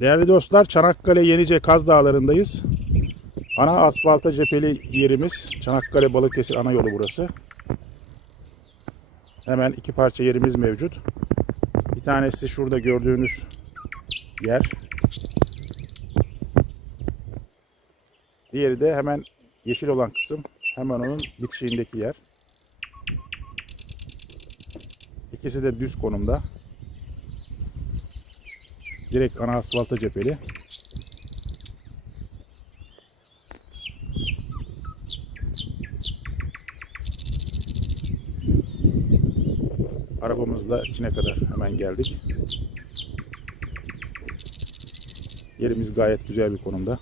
Değerli dostlar Çanakkale Yenice Kaz Dağları'ndayız. Ana asfalta cepheli yerimiz Çanakkale Balıkesir ana yolu burası. Hemen iki parça yerimiz mevcut. Bir tanesi şurada gördüğünüz yer. Diğeri de hemen yeşil olan kısım. Hemen onun bitişiğindeki yer. İkisi de düz konumda. Direkt ana asfalta cepheli. Arabamızla içine kadar hemen geldik. Yerimiz gayet güzel bir konumda.